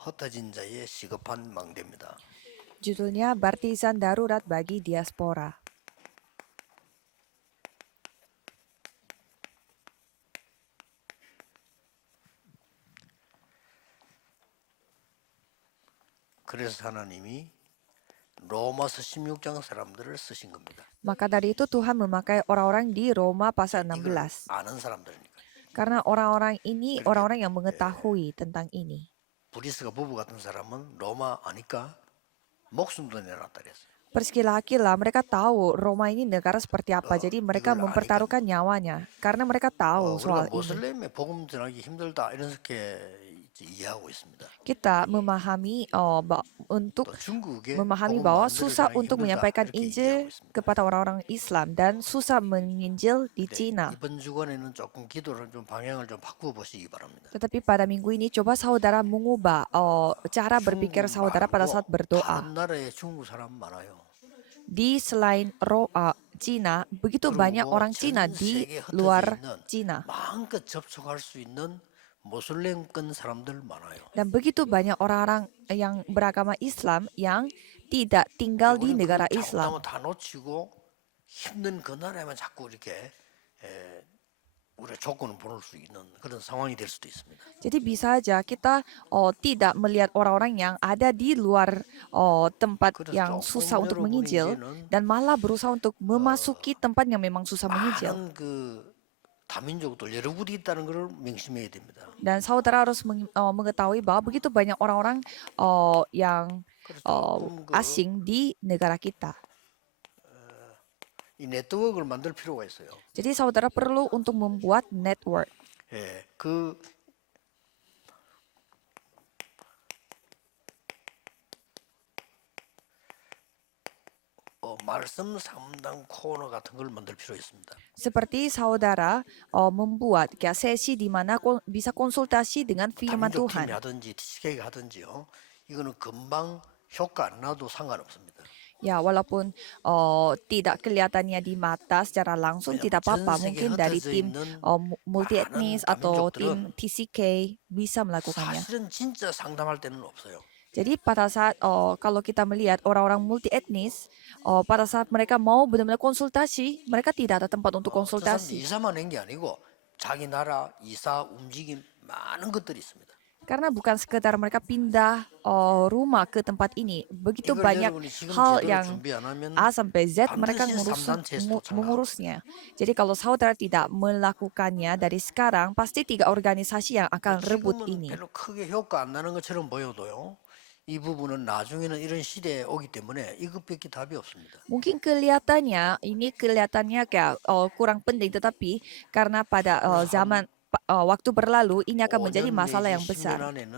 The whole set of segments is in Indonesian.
흩어진 자의 시급한 망대입니다. Judulnya Baptisan Darurat bagi Diaspora. 그래서 하나님이 로마서 16장 사람들을 쓰신 겁니다. Maka dari itu Tuhan memakai orang-orang di Roma pasal 이걸 16. 아는 사람들이니까. Karena orang-orang ini 그렇게, orang-orang yang mengetahui tentang ini. 브리스가 부부 같은 사람은 로마 아니까 목숨도 내놨다 그랬어요. Perskilah mereka tahu Roma ini negara seperti apa, jadi mereka 이걸 mempertaruhkan nyawanya karena mereka tahu 우리가 soal ini. 모슬렘에 복음 전하기 힘들다 이렇게 이해하고 있습니다. Kita memahami untuk 또 중국에 memahami 복음 bahwa 만들어 susah 전하기 untuk 힘들다 menyampaikan 이렇게 이해하고 Injil 있습니다. kepada orang-orang Islam dan susah menginjil di 근데 Cina. 이번 주간에는 조금 기도를 좀 방향을 좀 바꾸어 보시기 바랍니다. Tetapi pada minggu ini coba saudara mengubah cara berpikir 중국 saudara pada saat 말고 berdoa. 다른 나라에 중국 사람 많아요. Di selain Cina, begitu banyak 그리고 orang Cina 전 di 세계에 흩어져 luar 있는 Cina. 마음껏 접촉할 수 있는 모슬렘권 사람들 많아요. Dan begitu banyak orang-orang yang beragama Islam yang tidak tinggal di 우리는 negara 그 Islam. 잘못하면 다 놓치고 힘든 그 나라에만 자꾸 이렇게 우리가 조건을 보낼 수 있는 그런 상황이 될 수도 있습니다. Jadi bisa saja kita tidak melihat orang-orang yang ada di luar tempat 그래서 yang 조금 susah untuk 여러분이 menginjil 이제는 dan malah berusaha untuk memasuki tempat yang memang susah menginjil. 많은 그 다민족들 여러 군데 있다는 것을 명심해야 됩니다. Dan saudara harus mengetahui bahwa begitu banyak orang-orang yang 그래서 조금 asing di negara kita. 이 네트워크를 만들 필요가 있어요. Jadi saudara perlu untuk membuat network. 예, 그 말씀 상담 코너 같은 걸 만들 필요 있습니다. Seperti saudara membuat kayak sesi di mana bisa konsultasi dengan firman 다민족 Tuhan. 팀이 하든지 TCK가 하든지요. 이거는 금방 효과 안 나도 상관없습니다. Ya, walaupun tidak kelihatannya di mata secara langsung 왜냐하면 tidak apa-apa. 전 세계에 Mungkin dari 흩어져 tim 있는 multi etnis 많은 atau 다민족들은 tim TCK bisa melakukannya. 사실은 진짜 상담할 때는 없어요. Jadi pada saat kalau kita melihat orang-orang multi etnis, pada saat mereka mau benar-benar konsultasi, mereka tidak ada tempat untuk 저 사람들 konsultasi. 이사만 한 게 아니고 자기 나라 이사 움직임 많은 것들이 있습니다. Karena bukan sekedar mereka pindah rumah ke tempat ini, begitu 이걸 banyak 여러분이 지금 hal 제대로 yang 준비 안 하면 A sampai Z mereka 반드시 3단 테스트 참가합니다. mengurusnya. Jadi kalau saudara tidak melakukannya dari sekarang, pasti 3 organisasi yang akan rebut 지금은 ini. 별로 크게 효과 안 나는 것처럼 보여도요. 이 부분은 나중에는 이런 시대에 오기 때문에 이것밖에 답이 없습니다. Mungkin kelihatannya kayak kurang penting, tetapi karena pada zaman waktu berlalu ini akan menjadi 5년 masalah 내지 yang 10년 besar. 안에는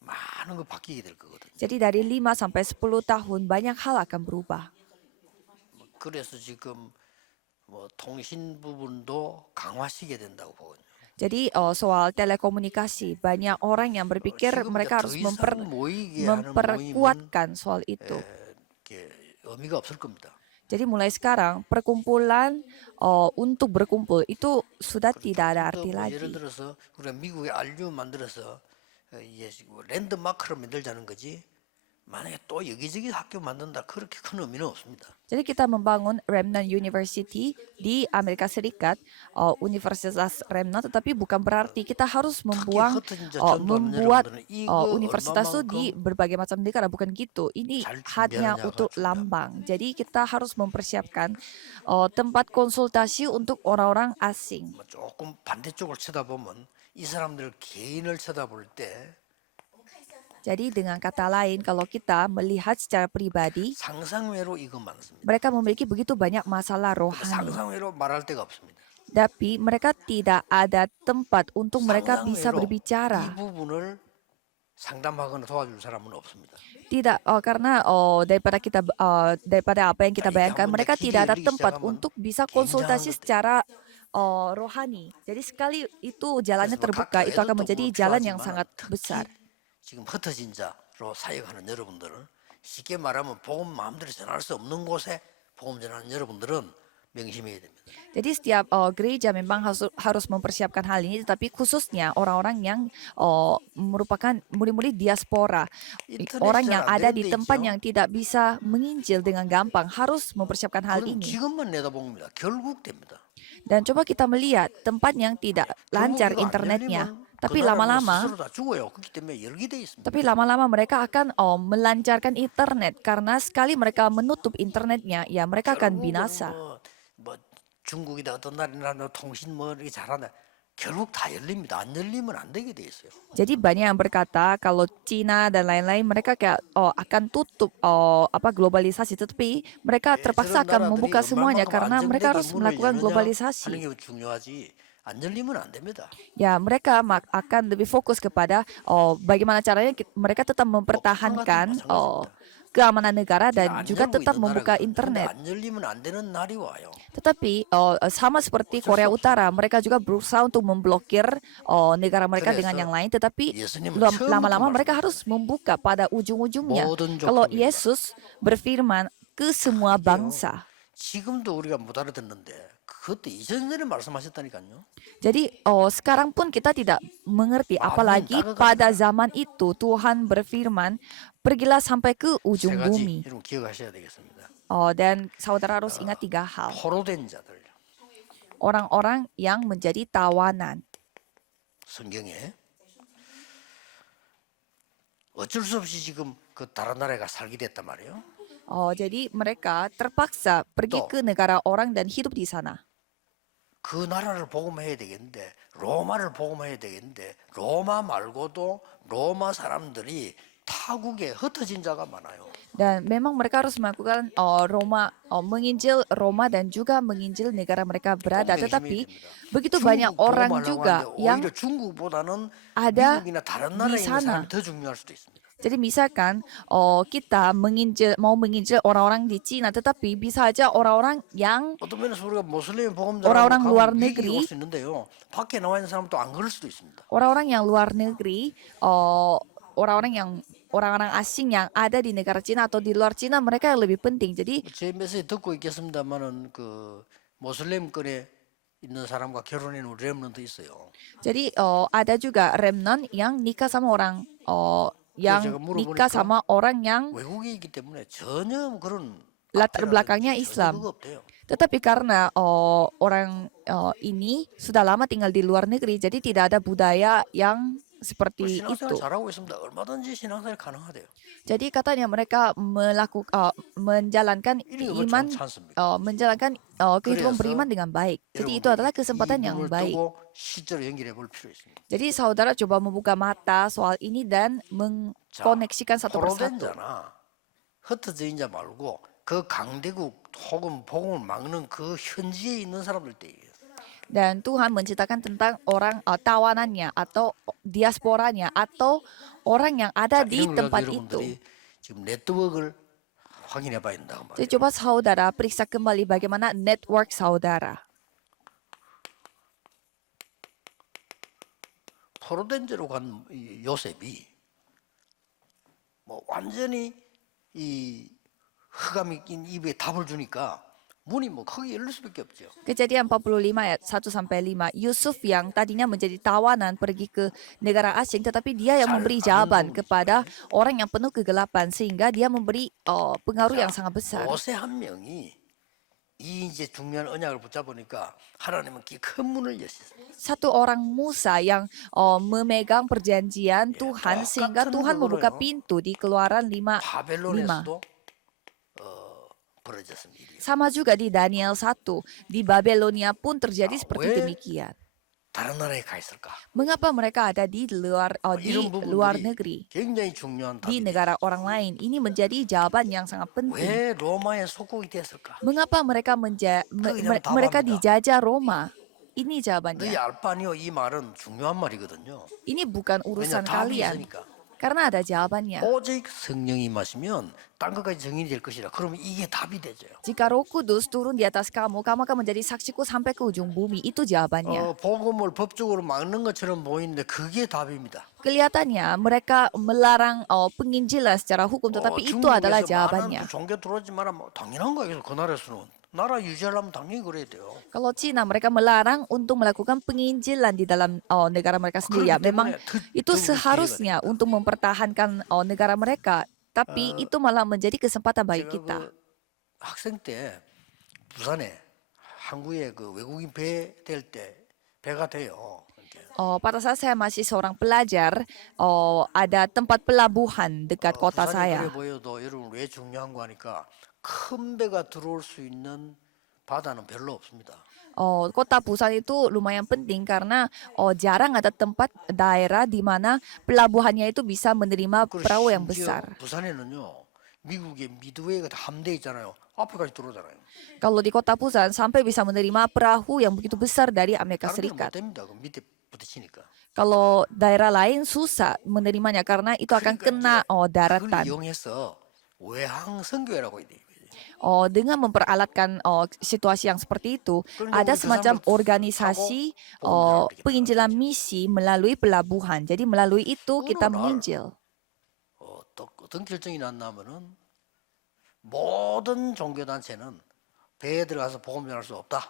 많은 거 바뀌게 될 거거든요. Jadi dari 5 sampai 10 tahun banyak hal akan berubah. 그래서 지금 뭐 통신 부분도 강화시켜야 된다고 보거든요. Jadi soal telekomunikasi, banyak orang yang berpikir 지금 mereka 더 harus 이상 모이게 하는 모임은 memperkuatkan soal itu. 이렇게 의미가 없을 겁니다. Jadi mulai sekarang perkumpulan untuk berkumpul itu sudah tidak ada arti 뭐 예를 lagi. 들어서 우리가 미국에 RU 만들어서 이게 랜드마크로 만들자는 거지. 만약에 또 여기저기 학교 만든다 그렇게 큰 의미는 없습니다. Jadi kita membangun Remnant University di Amerika Serikat, Universitas Remnant, tetapi bukan berarti kita harus membuat universitas itu di berbagai macam negara, bukan gitu. Ini hanya untuk lambang. Jadi kita harus mempersiapkan tempat konsultasi untuk orang-orang asing. 조금 반대쪽을 쳐다보면 이 사람들 개인을 쳐다볼 때 Jadi dengan kata lain, kalau kita melihat secara pribadi, 상상외로 이거 많습니다. mereka memiliki begitu banyak masalah rohani. 상상외로 말할 데가 없습니다. Tapi mereka tidak ada tempat untuk mereka bisa 이 berbicara. 부분을 상담하거나 도와줄 사람은 없습니다. Tidak, karena daripada apa yang kita bayangkan, mereka tidak ada tempat untuk bisa konsultasi secara rohani. Jadi sekali itu jalannya terbuka, itu akan menjadi jalan yang sangat besar. 지금 흩어진 자로 사역하는 여러분들은 쉽게 말하면 복음 마음대로 전할 수 없는 곳에 복음 전하는 여러분들은 명심해야 됩니다. Jadi setiap gereja memang harus mempersiapkan hal ini, tetapi khususnya orang-orang yang merupakan murid-murid diaspora, 인터넷이 orang 잘 yang 안 ada 되는 di 데 tempat 있죠. yang tidak bisa menginjil dengan gampang harus mempersiapkan hal 그건 ini. 지금만 내다봅니다. 결국 됩니다. Dan coba kita melihat tempat yang tidak 결국 lancar 이거 안 internetnya, 열리면 그 tapi 나라는 lama-lama 스스로 다 죽어요. 그렇기 때문에 열게 돼 있습니다. tapi lama-lama mereka akan melancarkan internet karena sekali mereka menutup internetnya, ya mereka akan 결국은 binasa. 뭐 중국이다 어떤 나라나 통신 뭐 이렇게 잘하나 결국 다 열립니다. 안 열리면 안 되게 돼 있어요. Jadi banyak yang berkata kalau Cina dan lain-lain mereka kayak akan tutup apa globalisasi, tetapi mereka terpaksa 저런 akan membuka 나라들이 semuanya 얼마만큼 karena mereka 안정되게 harus 문을 melakukan 여느냐 하는 globalisasi. 게 중요하지. 안 열리면 안 됩니다. Ya, mereka akan lebih fokus kepada bagaimana caranya mereka tetap mempertahankan 마찬가지입니다. keamanan negara 지금 dan 안 juga 열고 tetap 있는 membuka 나라거든요. 근데 internet. 안 열리면 안 되는 날이 와요. Tetapi sama seperti 어쩔 수 Korea 없습니다. Utara, mereka juga berusaha untuk memblokir negara mereka dengan 그래서 yang lain, tetapi 예수님은 lama-lama 처음부터 mereka harus 말씀하셨어요. membuka pada ujung-ujungnya. 모든 Kalau 족속에게 Yesus berfirman ke semua 이게요. bangsa. 지금도 우리가 못 알아듣는데 그것도 2000년 전에 말씀하셨다니까요. Jadi sekarang pun kita tidak mengerti, 아멘 apalagi 따라갑니다. pada zaman itu Tuhan berfirman, pergilah sampai ke 세 ujung 가지 bumi. 여러분 기억하셔야 되겠습니다. Dan saudara harus ingat 3 hal. 포로된 자들 Orang-orang yang menjadi tawanan. 성경에 어쩔 수 없이 지금 그 다른 나라에 가 살게 됐단 말이에요. Jadi mereka terpaksa pergi 또 ke negara orang dan hidup di sana. 그 나라를 복음해야 되겠는데 로마를 복음해야 되겠는데 로마 말고도 로마 사람들이 타국에 흩어진 자가 많아요. Dan memang mereka harus melakukan menginjil Roma dan juga menginjil negara mereka 꼭 berada. 명심해야 Tetapi 됩니다. begitu banyak 중국 orang 복음하려고 juga 하는데 yang 오히려 중국보다는 ada 미국이나 다른 di 나라에 있는 sana. 사람이 더 중요할 수도 있습니다. Jadi misalkan kita mau menginjil orang-orang di Cina, tetapi bisa aja orang-orang yang 어떤 면에서 우리가 모슬림 복음자라고 orang-orang luar 가면 위기가 negeri, 올 수 있는데요. 밖에 나와 있는 사람도 안 그럴 수도 있습니다. orang-orang yang luar negeri, orang-orang asing yang ada di negara Cina atau di luar Cina, mereka yang lebih penting. Jadi 제 메시지 듣고 있겠습니다만은 그 모슬림권에 있는 사람과 결혼해 놓은 렘넌트 있어요. Jadi ada juga remnant yang nikah sama orang yang 제가 nikah 물어보니까 sama orang yang 외국에 있기 때문에 전혀 그런 latar 앞이라든지 belakangnya 전혀 Islam. 그거 없대요. Tetapi karena orang ini sudah lama tinggal di luar negeri, jadi tidak ada budaya yang 그 seperti 신앙생활 itu. 잘하고 있습니다. 얼마든지 신앙생활 가능하대요. Jadi katanya mereka menjalankan 이런 거 iman, 참 찬스입니다. menjalankan kehidupan 그래서 beriman dengan baik. Jadi itu 여러분 adalah kesempatan yang 이분을 baik. 두고 실제로 연결해 볼 필요 있습니다. Jadi saudara coba membuka mata soal ini dan 자, mengkoneksikan satu 포로된 persatu. 자나 흩어진 자 말고 그 강대국 혹은 복음을 막는 그 현지에 있는 사람들 때예요. Dan Tuhan menceritakan tentang orang tawanannya atau diasporanya atau orang yang ada 자, di 이런 걸 tempat 가지고 itu. 여러분들이 지금 네트워크를 확인해 봐야 된다고 Jadi 말이에요. coba saudara periksa kembali bagaimana network saudara. 포로된 죄로 간 이 요셉이 뭐 완전히 이 흑암이 낀 입에 답을 주니까 문이 뭐 크게 열릴 수밖에 없죠. Kejadian 45 ayat 1 sampai 5. Yusuf yang tadinya menjadi tawanan pergi ke negara asing, tetapi dia yang memberi jawaban kepada orang yang penuh kegelapan sehingga dia memberi pengaruh yang sangat besar. 모세 한 명이 이 이제 중요한 언약을 붙잡으니까 하나님은 큰 문을 여셨어요. Satu orang Musa yang memegang perjanjian Tuhan sehingga Tuhan membuka pintu di Keluaran 5. 바벨론에서도 벌어졌습니다. Sama juga di Daniel 1. Di Babelonia pun terjadi seperti 왜 demikian. 다른 나라에 가 있을까? Mengapa mereka ada di luar 이런 luar 부분들이 negeri, 굉장히 중요한 di 답이에요. negara orang lain? Ini menjadi jawaban yang sangat penting. 왜 로마에 속국이 됐을까? Mengapa mereka mereka dijajah Roma? Ini 너희 jawabannya. 알바니오 이 말은 중요한 말이거든요. Ini bukan 왜냐 urusan 답이 kalian. 있으니까. Karena ada jawabannya. 오직 성령이 임하시면 딴 것까지 정인이 될 것이라. 그러면 이게 답이 되죠. Jika Roh Kudus turun di atas kamu, kamu akan menjadi saksiku sampai ke ujung bumi. Itu jawabannya. 복음을 법적으로 막는 것처럼 보이는데 그게 답입니다. Kelihatannya mereka melarang penginjilan secara hukum, tetapi itu adalah 중국에서 많은 jawabannya. 종교 들어오지 마라 뭐 당연한 거예요. 그 나라에서는 나라 유지하려면 당연히 그래야 돼요. Kalau Cina mereka melarang untuk melakukan penginjilan di dalam negara mereka sendiri ya. 그렇기 Memang 때문에 itu 더욱이 기회가 seharusnya 됩니다. untuk mempertahankan negara mereka, tapi 어, itu malah menjadi kesempatan bagi 제가 kita. 그 학생 때 부산에 항구에 그 외국인 배 될 때 배가 돼요. 이렇게. Pada saat saya masih seorang pelajar, ada tempat pelabuhan dekat kota 부산이 그래 saya. 보여도 여러분 왜 중요한 거 하니까 큰 배가 들어올 수 있는 바다는 별로 없습니다. Kota Busan itu lumayan penting karena jarang ada tempat daerah di mana pelabuhannya itu bisa menerima 그리고 perahu yang 심지어 besar. 부산에는요 미국의 미드웨이가 다 함대 있잖아요. 앞에까지 들어오잖아요. Kalau di kota Busan sampai bisa menerima perahu yang begitu besar dari Amerika 다른 데는 못 Serikat. 됩니다. 그 밑에 부딪히니까. Kalau daerah lain susah menerimanya karena itu akan 그러니까 kena 이제 그걸 daratan. 이용해서 외항 선교회라고 해야 돼요. Dengan memperalatkan situasi yang seperti itu, 그러니까 ada 우리 그 semacam 사람들 organisasi 타고 보험료를 이렇게 penginjilan misi melalui pelabuhan. Jadi melalui itu kita 어느 날 menginjil. 또 어떤 결정이 났냐면은 모든 종교 단체는 배에 들어가서 복음 전할 수 없다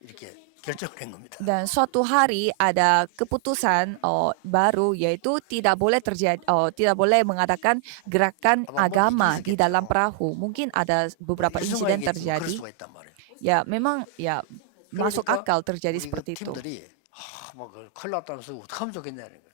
이렇게 결정을 한 겁니다. Dan suatu hari ada keputusan baru yaitu tidak boleh tidak boleh mengadakan gerakan 아마 뭐 agama di dalam 있었겠죠. perahu. Mungkin ada beberapa insiden 유승화에게 지금 그럴 terjadi. 수가 있단 말이에요. Ya, memang ya masuk 그러니까 akal terjadi 우리 그 seperti itu. 팀들이 막 큰일 났다면서 어떻게 하면 좋겠냐는 거예요.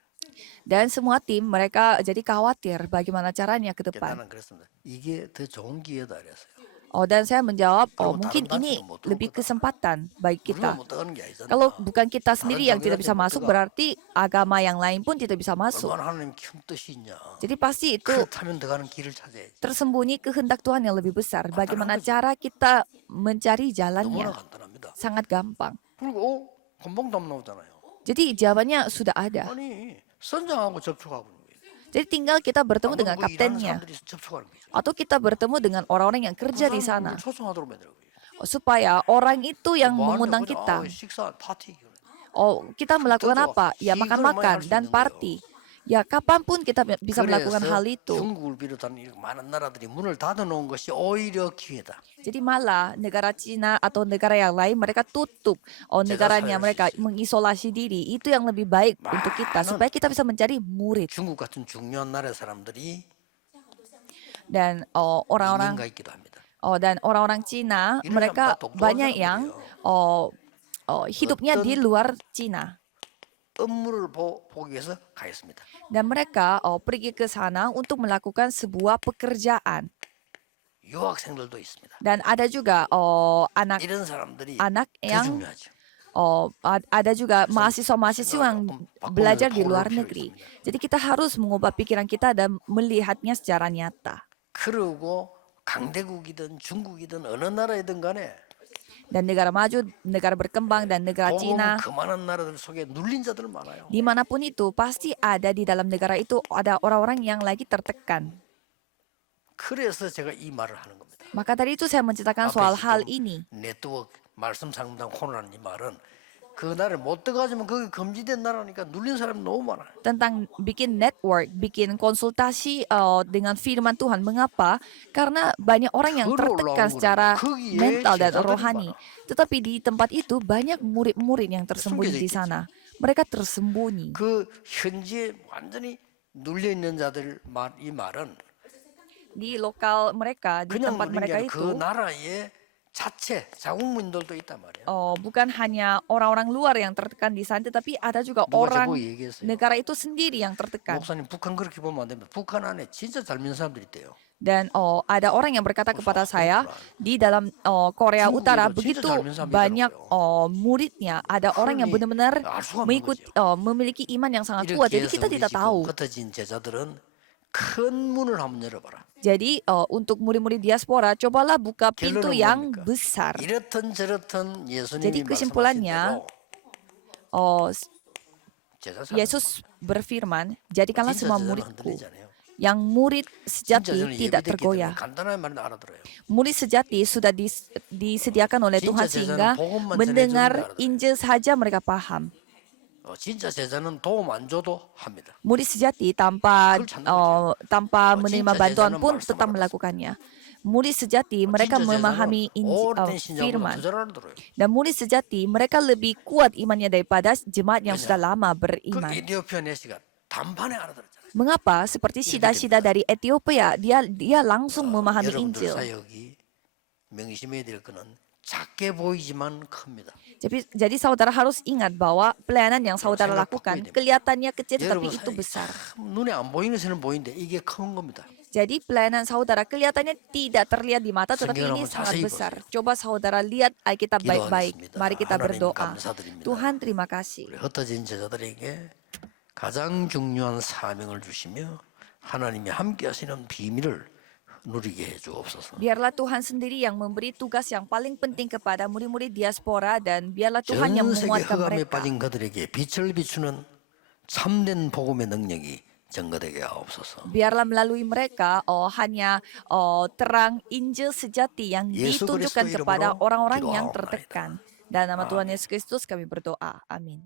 Dan semua tim mereka jadi khawatir bagaimana caranya ke 그러니까 depan. 나는 그랬습니다. 이게 더 좋은 기회다 그랬어요. Dan saya menjawab, 그러면 mungkin 다른 ini 단체는 못 들어올 lebih 거다. kesempatan bagi 우리가 kita. 못 들어가는 게 아니잖아. Kalau bukan kita sendiri yang 종교단체 tidak bisa 못 masuk, 들어가. berarti agama yang lain pun tidak bisa masuk. 얼마나 하나님 큰 뜻이 있냐. Jadi pasti itu 그렇다면 들어가는 길을 찾아야지. tersembunyi kehendak Tuhan yang lebih besar. Bagaimana 거죠. cara kita mencari 너무나 jalannya? 간단합니다. Sangat gampang. 그리고 건봉도 안 나오잖아요. Jadi jawabannya sudah ada. 아니 선장하고 접촉하고 있는 거예요. Jadi tinggal kita bertemu 한번 dengan 그 일하는 kaptennya. 사람들이 접촉하는 거죠. Atau kita bertemu dengan orang-orang yang kerja di sana. 사람들을 초청하도록 만들어요. Supaya orang itu yang 뭐 하는데 mengundang 그냥, kita. 식사 파티. Kita melakukan Tentu, apa? Ya 이걸 makan-makan 많이 할수 dan 있는 party. Ya kapanpun kita bisa melakukan 그래서 hal itu. 중국을 비롯한 이 많은 나라들이 문을 닫아놓은 것이 오히려 기회다. Jadi malah negara Cina atau negara yang lain mereka tutup negaranya, mereka mengisolasi diri. Itu yang lebih baik untuk kita supaya kita bisa mencari murid. 중국 같은 중요한 나라의 사람들이 Dan orang-orang 이민가 있기도 합니다. dan orang-orang Cina 이런 mereka 사람 다 똑똑한 banyak yang hidupnya di luar Cina. 업무를 보기 위해서 가겠습니다. Dan mereka pergi ke sana untuk melakukan sebuah pekerjaan. 유학생들도 있습니다. Dan ada juga anak 이런 사람들이 anak 더 yang 중요하죠. ada juga mahasiswa-mahasiswa yang belajar di luar 필요가 negeri. 있습니다. Jadi kita harus mengubah pikiran kita dan melihatnya secara nyata. 그리고 강대국이든 중국이든 어느 나라이든 간에 Dan negara maju, negara berkembang, dan negara 복음 Cina, 그만한 나라들 속에 눌린 자들 많아요. dimanapun itu, pasti ada di dalam negara itu ada orang-orang yang lagi tertekan. 그래서 제가 이 말을 하는 겁니다. Maka dari itu saya menceritakan soal hal ini. 네트워크 말씀 상담 코너라는 이 말은 그 나라를 못 들어가지만 거기 금지된 나라니까 눌린 사람이 너무 많아요. Tentang bikin network, bikin konsultasi dengan firman Tuhan. Mengapa? Karena banyak orang yang tertekan secara mental dan rohani. Tetapi di tempat itu banyak murid-murid yang tersembunyi di sana. Mereka tersembunyi. 그 현지에 완전히 눌려 있는 자들 이 말은 Di lokal mereka, di 그냥 tempat 눌린 게 mereka 아니라 그 itu, 나라의 자체 자국민들도 있단 말이에요. bukan hanya orang-orang luar yang tertekan di sana, tetapi ada juga 누가 orang 저보고 얘기했어요. negara itu sendiri yang tertekan. 목사님 북한 그렇게 보면 안 됩니다. 북한 안에 진짜 잘 믿는 사람들이 있대요. Dan ada orang yang berkata kepada saya, di dalam Korea 중국에도 Utara 진짜 begitu 잘 믿는 사람이 banyak 있더라고요. muridnya, ada orang yang 그러니 benar-benar 알 수가 없는 mengikut 거죠. memiliki iman yang sangat kuat. 이렇게 Jadi 해서 kita 우리 tidak 지금 tahu. 흩어진 제자들은 큰 문을 한번 열어봐라. Jadi untuk murid-murid diaspora, cobalah buka pintu 결론은 yang 뭡니까? besar. 이렇든 저렇든 예수님이 Jadi 말씀하신 kesimpulannya, 대로 제자 삼는 Yesus berfirman, jadikanlah 진짜 semua 제자는 muridku. 흔들리잖아요. Yang murid 진짜 sejati 저는 tidak 예비됐기 때문에 tergoyah. 간단한 말은 알아들어요. Murid sejati sudah disediakan oleh 진짜 Tuhan 제자는 sehingga 복음만 mendengar 전해주는 줄 알아들어요. Injil saja mereka paham. 진짜 제자는 도움 안 줘도 합니다. Murid sejati tanpa 그걸 찾는 거죠. tanpa Oh, menerima 진짜 bantuan 제자는 pun 말씀을 tetap 알았어. melakukannya. Murid sejati mereka 진짜 memahami 제자는 오래된 신자보다 firman. 더 잘 알아들어요. Dan murid sejati mereka lebih kuat imannya daripada jemaat yang sudah 왜냐? lama 그 beriman. 에티오피아 내시가 단판에 알아들었잖아요. Mengapa? Seperti sida-sida dari Ethiopia, dia langsung memahami 여러분들 Injil. 사역이 명심해야 될 거는 작게 보이지만 큽니다. Jadi saudara harus ingat bahwa pelayanan yang saudara 생각 lakukan 바꿔야 됩니다. kelihatannya kecil tapi 여러분 itu 사역이 besar. 참 눈에 안 보이는 새는 보이는데 이게 큰 겁니다. Jadi pelayanan saudara kelihatannya tidak terlihat di mata, tetapi 성경을 ini 한번 sangat 자세히 besar. 보세요. Coba saudara lihat Alkitab baik-baik. 기도하겠습니다. Mari kita 하나님 berdoa. 감사드립니다. Tuhan terima kasih. 우리 흩어진 제자들에게 가장 중요한 사명을 주시며 하나님이 함께 하시는 비밀을 누리게 해 주옵소서. Biarlah Tuhan sendiri yang memberi tugas yang paling penting kepada murid-murid diaspora dan biarlah Tuhan yang 전 세계 menguatkan 흑암에 mereka. 빠진 그들에게 빛을 비추는 참된 복음의 능력이 증거되게 하옵소서. Biarlah melalui mereka hanya terang Injil sejati yang Yesus ditunjukkan Kristus kepada i름으로 orang-orang yang 기도하옵나이다. tertekan. Dan nama Tuhan Yesus Kristus kami berdoa. Amin.